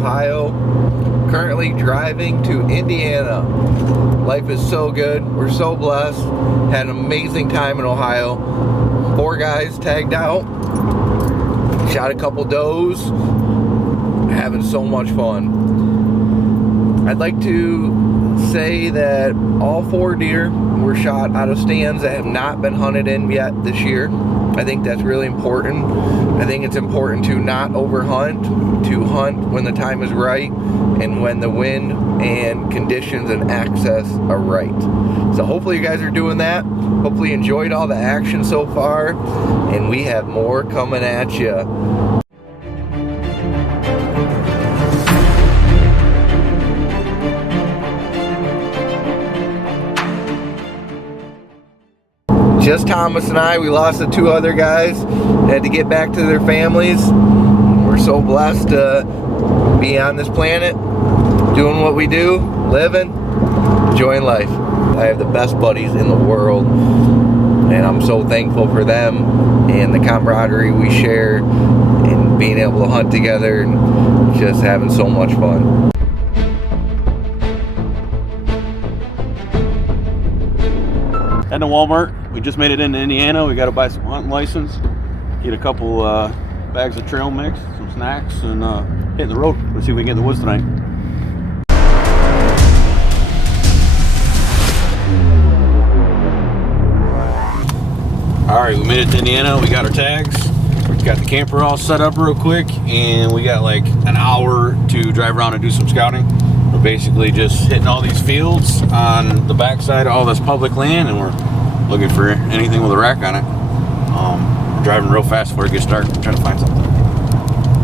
Ohio. Currently driving to Indiana. Life is so good. We're so blessed. Had an amazing time in Ohio. 4 guys tagged out. Shot a couple does. Having so much fun. I'd like to say that all 4 deer were shot out of stands that have not been hunted in yet this year. I think that's really important. I think it's important to not overhunt, to hunt when the time is right and when the wind and conditions and access are right. So hopefully you guys are doing that. Hopefully you enjoyed all the action so far, and we have more coming at you. Just Thomas and I. We lost the 2 other guys. Had to get back to their families. We're so blessed to be on this planet, doing what we do, living, enjoying life. I have the best buddies in the world, and I'm so thankful for them and the camaraderie we share and being able to hunt together and just having so much fun. Heading to Walmart. We just made it into Indiana. We got to buy some hunting license, get a couple bags of trail mix, some snacks, and hit the road. Let's see if we can get in the woods tonight. All right, we made it to Indiana. We got our tags. We got the camper all set up real quick, and we got like an hour to drive around and do some scouting. We're basically just hitting all these fields on the backside of all this public land, and we're looking for anything with a rack on it. We're driving real fast before it gets dark. I'm trying to find something.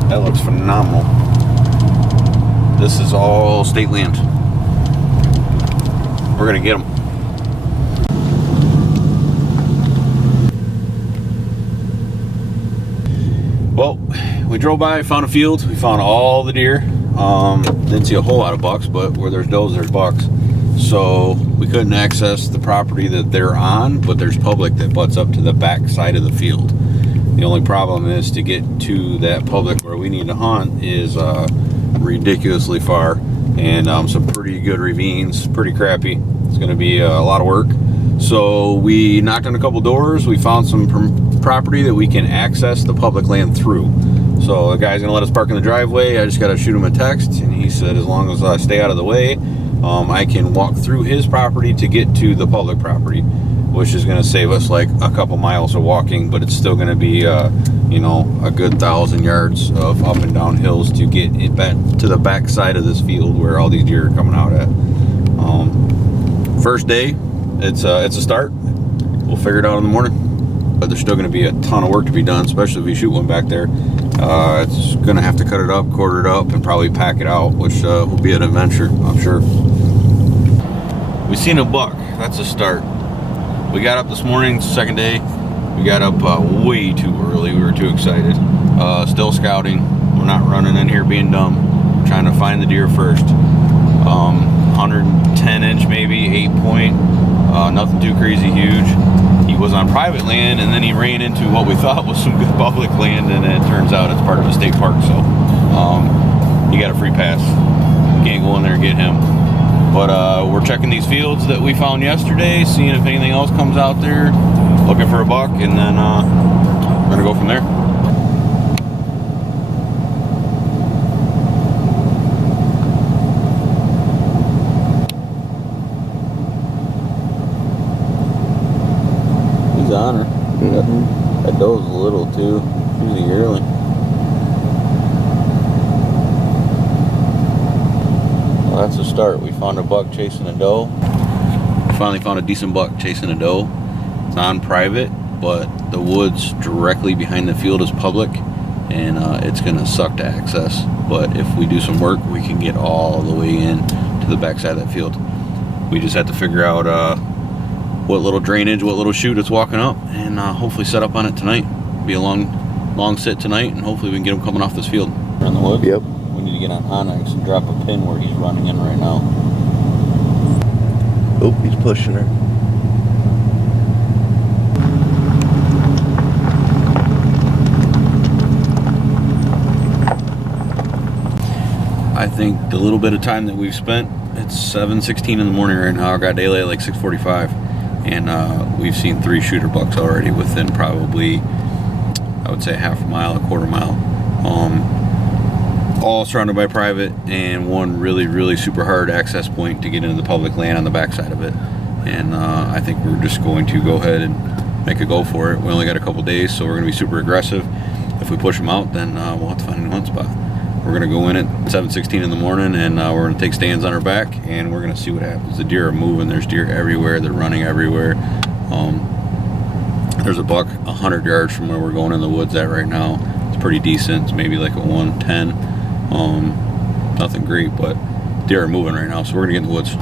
That looks phenomenal. This is all state land. We're gonna get them. Well, we drove by, found a field. We found all the deer. Didn't see a whole lot of bucks, but where there's does, there's bucks. So we couldn't access the property that they're on, but there's public that butts up to the back side of the field. The only problem is to get to that public where we need to hunt is ridiculously far, and some pretty good ravines, pretty crappy. It's going to be a lot of work. So we knocked on a couple doors. We found some property that we can access the public land through. So the guy's gonna let us park in the driveway. I just gotta shoot him a text, and he said as long as I stay out of the way, I can walk through his property to get to the public property, which is gonna save us like a couple miles of walking, but it's still gonna be you know, a good 1,000 yards of up and down hills to get it back to the back side of this field where all these deer are coming out at. First day, it's a start. We'll figure it out in the morning, but there's still gonna be a ton of work to be done, especially if we shoot one back there. It's gonna have to cut it up, quarter it up, and probably pack it out, which will be an adventure, I'm sure. We seen a buck. That's a start. We got up this morning, second day. We got up way too early. We were too excited. Still scouting. We're not running in here being dumb. We're trying to find the deer first. 110 inch maybe, 8-point. Nothing too crazy huge. He was on private land, and then he ran into what we thought was some good public land, and it turns out it's part of a state park, so you got a free pass. You can't go in there and get him. But we're checking these fields that we found yesterday, seeing if anything else comes out there, looking for a buck, and then we're gonna go from there. On her. That doe's a little too. She's a yearling. Well, that's a start. We found a buck chasing a doe. Finally found a decent buck chasing a doe. It's on private, but the woods directly behind the field is public, and it's gonna suck to access. But if we do some work, we can get all the way in to the back side of that field. We just have to figure out what little drainage, what little chute it's walking up, and hopefully set up on it tonight. Be a long sit tonight, and hopefully we can get him coming off this field. We're in the woods? Yep. We need to get on Onyx and drop a pin where he's running in right now. Oh, he's pushing her. I think the little bit of time that we've spent, it's 7:16 in the morning right now. I got daylight at like 6:45, and we've seen 3 shooter bucks already within probably, I would say, half a mile, a quarter mile. All surrounded by private, and one really super hard access point to get into the public land on the backside of it. And I think we're just going to go ahead and make a go for it. We only got a couple days, so we're going to be super aggressive. If we push them out, then we'll have to find a new hunt spot. We're going to go in at 7:16 in the morning, and we're going to take stands on our back, and we're going to see what happens. The deer are moving. There's deer everywhere. They're running everywhere. There's a buck 100 yards from where we're going in the woods at right now. It's pretty decent. It's maybe like a 110. Nothing great, but deer are moving right now, so we're going to get in the woods.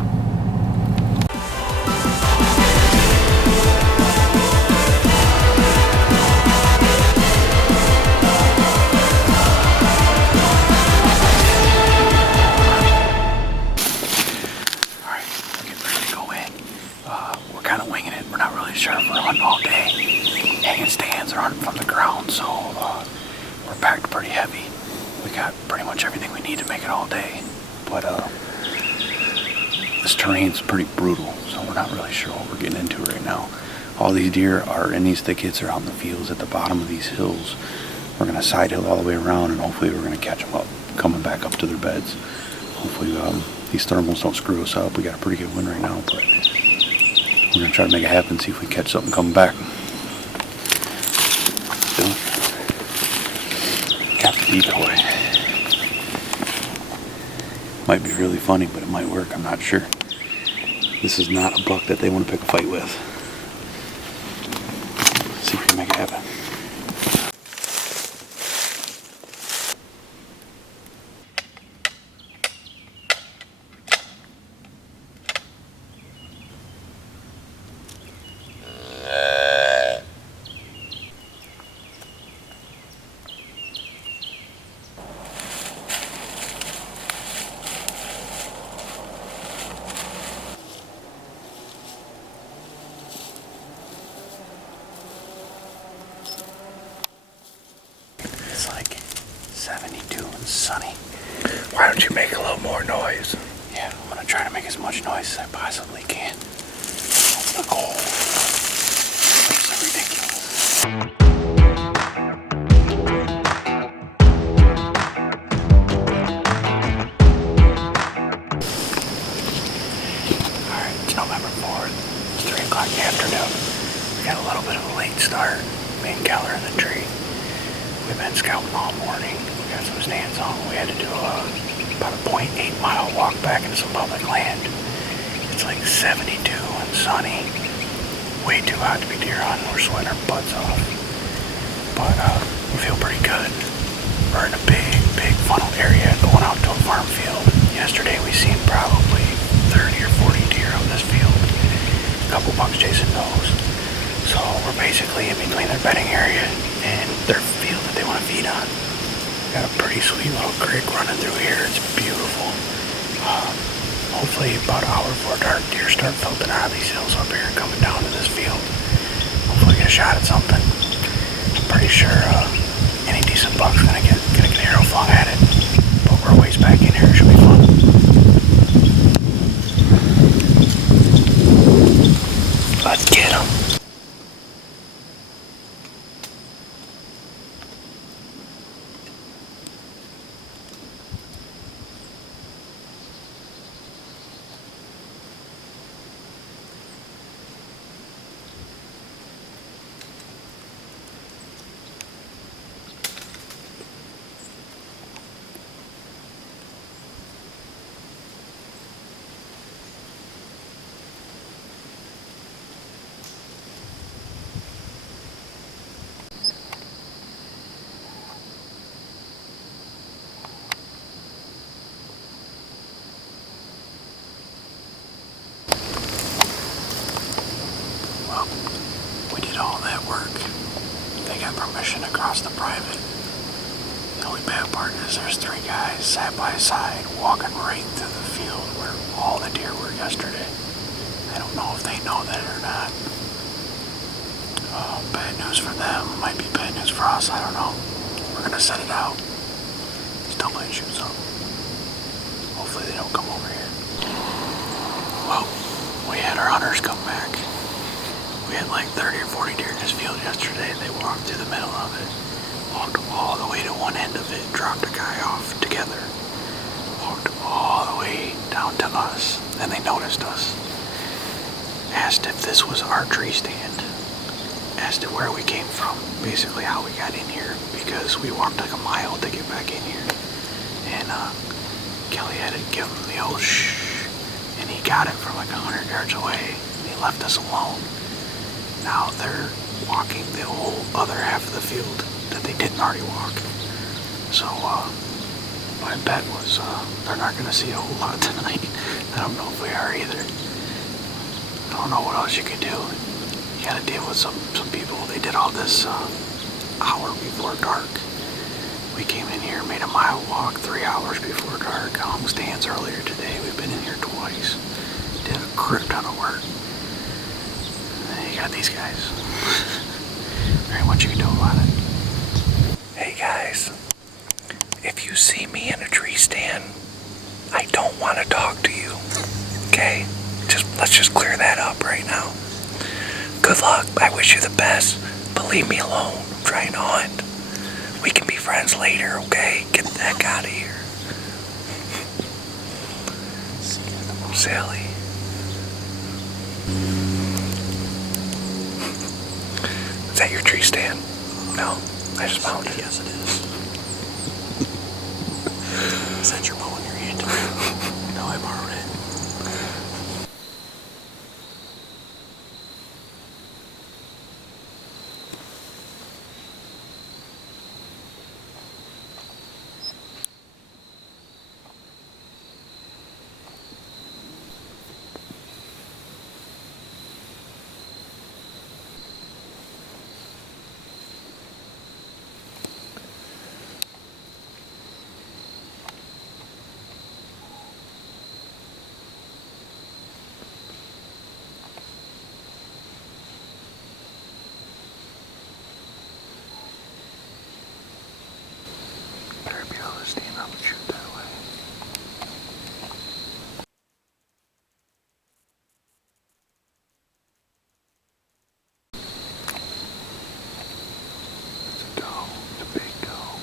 From the ground, so we're packed pretty heavy. We got pretty much everything we need to make it all day, but this terrain's pretty brutal, so we're not really sure what we're getting into right now. All these deer are in these thickets or out in the fields at the bottom of these hills. We're going to side hill all the way around, and hopefully we're going to catch them up coming back up to their beds. Hopefully these thermals don't screw us up. We got a pretty good wind right now, but we're going to try to make it happen, see if we catch something coming back. Got the decoy. Might be really funny, but it might work. I'm not sure. This is not a buck that they want to pick a fight with. Let's see if we can make it happen. It's like 72 and sunny. Why don't you make a little more noise? Yeah, I'm gonna try to make as much noise as I possibly can. That's the goal. It's so ridiculous. Alright, it's November 4th. It's 3 o'clock in the afternoon. We got a little bit of a late start. Me and Keller in the tree. We've been scouting all morning. We got some stands on. We had to do about a 0.8 mile walk back into some public land. It's like 72 and sunny. Way too hot to be deer hunting. We're sweating our butts off. But we feel pretty good. We're in a big funnel area going out to a farm field. Yesterday we seen probably 30 or 40 deer on this field. A couple bucks chasing those. So we're basically in between their bedding area and their field that they want to feed on. Got a pretty sweet little creek running through here. It's beautiful. Hopefully about an hour before dark, deer start filtering out of these hills up here and coming down to this field. Hopefully get a shot at something. I'm pretty sure any decent buck's gonna get an arrow flung at it. But we're ways back in here. It should be fun. Let's get them. All that work. They got permission to cross the private. The only bad part is there's 3 guys side by side walking right through the field where all the deer were yesterday. I don't know if they know that or not. Bad news for them. Might be bad news for us. I don't know. We're gonna set it out. Still might shoot some. Hopefully they don't come over here. Well, we had our hunters come back. We had like 30 or 40 deer in this field yesterday. They walked through the middle of it, walked all the way to one end of it, dropped a guy off together, walked all the way down to us, and they noticed us. Asked if this was our tree stand. Asked where we came from, basically how we got in here, because we walked like a mile to get back in here. And Kelly had to give him the old shh, and he got it from like 100 yards away, and he left us alone. Now they're walking the whole other half of the field that they didn't already walk. So my bet was they're not going to see a whole lot tonight. I don't know if we are either. I don't know what else you could do. You got to deal with some people. They did all this hour before dark. We came in here, made a mile walk 3 hours before dark. Hung stands earlier today. We've been in here twice. Did a crap ton of work. And then you got these guys. There ain't much you can do about it. Hey guys, if you see me in a tree stand, I don't want to talk to you. Okay? Let's just clear that up right now. Good luck. I wish you the best. But leave me alone. I'm trying to hunt. We can be friends later, okay? Get the heck out of here. Silly. Is that your tree stand? No? I just found it. Yes, it is. Is that your bow in your hand? No, I borrowed it. Better be able to stand up and shoot that way. It's a doe. It's a big doe.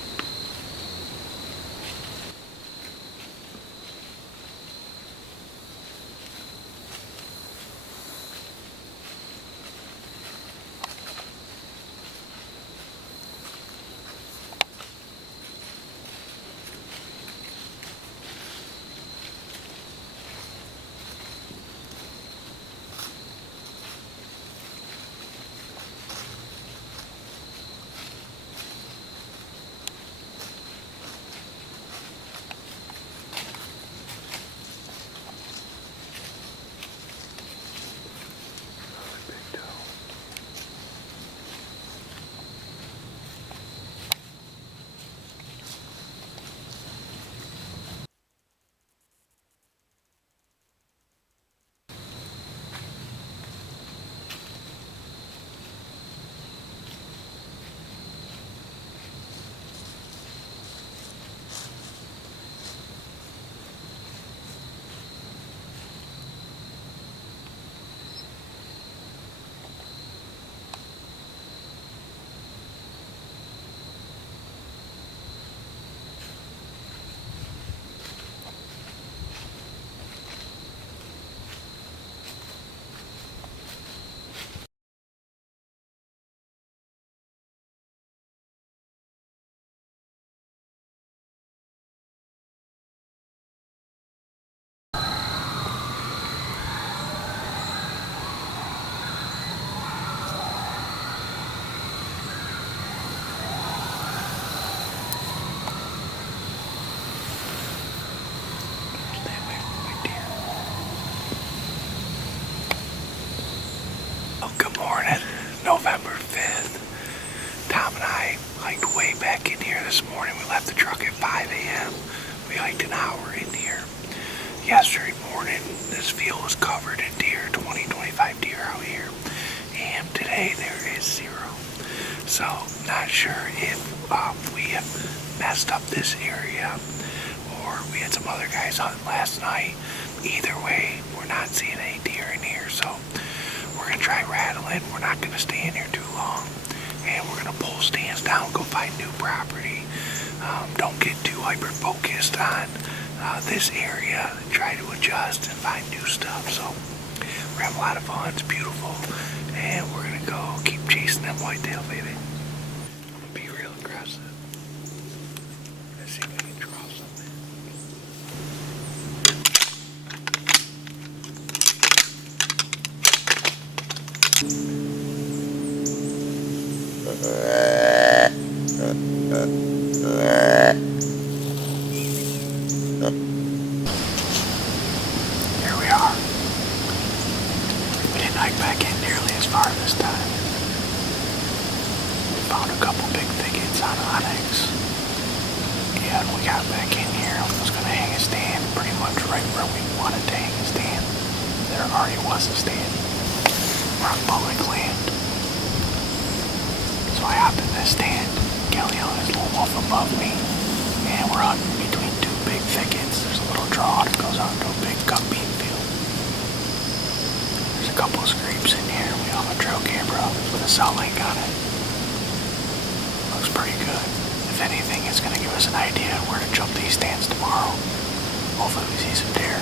November 5th. Tom and I hiked way back in here this morning. We left the truck at 5 a.m. We hiked an hour in here. Yesterday morning, this field was covered in deer, 20-25 deer out here. And today there is 0. So, not sure if we have messed up this area or or we had some other guys hunting last night. Either way, we're not seeing any deer in here, so we're gonna try rattling. We're not gonna stay in here too long, and we're gonna pull stands down, go find new property. Don't get too hyper focused on this area. Try to adjust and find new stuff. So we're having a lot of fun. It's beautiful, and we're gonna go keep chasing them whitetail, baby. I'm gonna be real aggressive. Let's see if we can draw something. Here we are. We didn't hike back in nearly as far this time. We found a couple big thickets on onyx. Yeah, and we got back in here. I was going to hang a stand pretty much right where we wanted to hang a stand. There already was a stand. We're on public land. So I hopped in this stand. Kelly on his little wolf above me. And we're hunting between two big thickets. There's a little draw that goes out to a big cut bean field. There's a couple of scrapes in here. We have a trail camera with a cell link on it. Looks pretty good. If anything, it's going to give us an idea of where to jump these stands tomorrow. Hopefully we see some deer.